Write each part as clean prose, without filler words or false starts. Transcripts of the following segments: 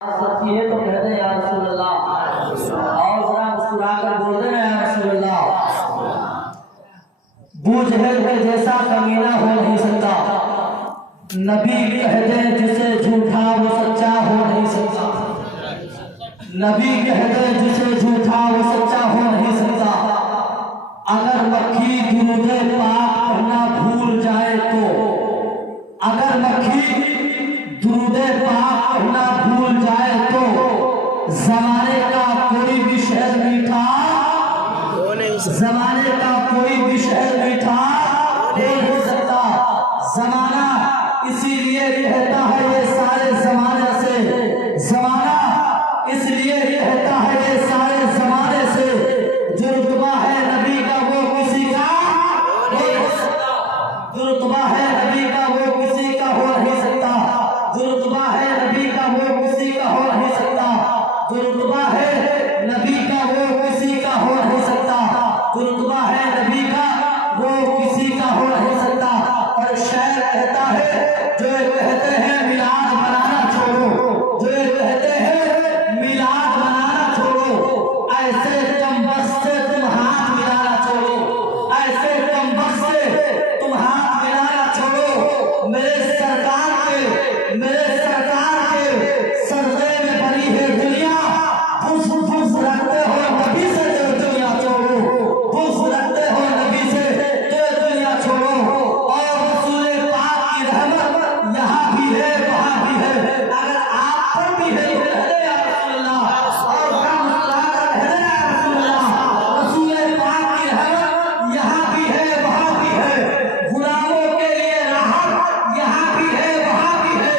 सच्ची है तो कहते हैं या रसूल अल्लाह, और जरा मुस्कुराकर बोल रहे हैं या रसूल अल्लाह। बूझल के जैसा कमीना हो नहीं सकता, नबी कहते हैं जिसे झूठा वो सच्चा हो नहीं सकता। नबी कहते हैं जिसे झूठा वो सच्चा हो नहीं सकता। अगर मक्खी दुरूदे पाक पढ़ना भूल जाए तो, अगर मक्खी दुरूदे पाक पढ़ना भूल जाए तो जमाने का कोई भी शहर मीठा, जमाने का कोई भी शहर मीठा हो नहीं सकता। जमाना इसीलिए कहता है ये सारे जमाने से, जमाना इसलिए कहता है ये सारे जमाने से, जो रुतबा है नबी का वो किसी का हो नहीं सकता। जो रुतबा है नबी का वो किसी का हो नहीं सकता। जो रुतबा है नबी का वो किसी का हो नहीं सकता। जो रुतबा है नबी का वो किसी का हो नहीं सकता। जो रुतबा है नबी का वो किसी का हो नहीं सकता। और शायर कहता है जो कहते हैं मिलाद मनाना छोड़ो, जो कहते हैं मिलाद मनाना छोड़ो, ऐसे कमबख्त से तुम हाथ मिलाना छोड़ो, ऐसे कमबख्त से तुम हाथ मिलाना छोड़ो। मेरे सरकार के सरदे में बनी है दुनिया, फुस फुस रखते हो नबी से जो दुनिया छोड़ो, फुस रखते हो नबी से जो दुनिया छोड़ो। और रसूल पाक की रहमत यहाँ भी है वहाँ भी है, अगर आप पर भी है तो कह दे या रसूल अल्लाह, और हम मुस्कुराकर कह दे या रसूल अल्लाह। रसूल पाक की रहमत यहाँ भी है वहाँ भी है, गुलामों के लिए राहत यहाँ भी है वहाँ भी है।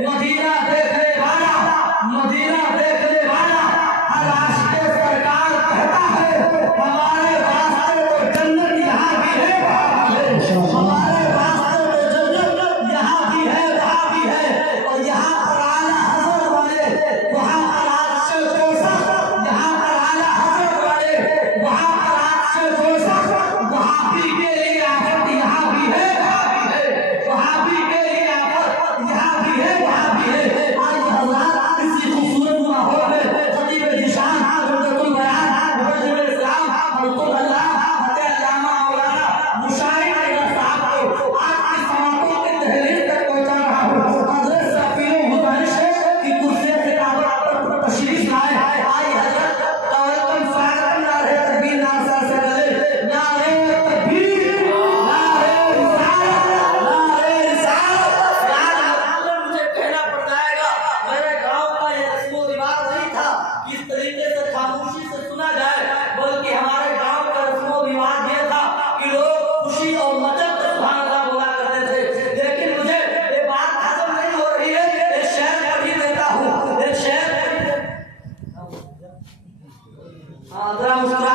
मदीना देखने वाला, मदीना देखने वाला हर आशिक़े सरकार कहता है हमारे वास्ते तो जन्नत यहाँ भी है वहाँ भी है, हमारे वास्ते तो जन्नत यहाँ भी है वहाँ भी है। और यहाँ पर आला हज़रत वाले, वहाँ पर आर्श दोज़ख, यहाँ पर आला हज़रत वाले, वहाँ पर आर्श दोज़ख, वहाबी के लिए आफत यहाँ भी है वहाँ भी है, वहाबी के लिए आफत यहाँ भी है वहाँ भी है। आज हज़रात इसी खूबसूरत माहौल में खतीब ज़ीशान उम्दतुल बयान मुबज्जिल इस्लाम मरतुल अल्लाह फतेह अल्लामा मौलाना मुशाहिद अहमद साहब को आज की समातों की तहरीर तक पहुंचा रहा हूँ। हज़रत सफीरुल हुदानिश की कुर्सी खिताबत पर तशरीफ लाए, आई हज़रत तवल्लुम स्वागत नारे तकबीर नासा से गले, नारे तकबीर, नारे रिसालत, नारे रिसालत। यार मुझे कहना पड़ जाएगा, मेरे गांव का ये रस्म रिवाज नहीं था कि इस तरीके से खामोशी से सुना जाए, बल्कि हमारे गांव का रस्म रिवाज ये था कि लोग खुशी और मदद से सुभान अल्लाह बोला करते थे। लेकिन मुझे ये बात हजम नहीं हो रही है, एक शेर पढ़ ही देता हूँ, एक शेर। हाँ जरा मुस्कुरा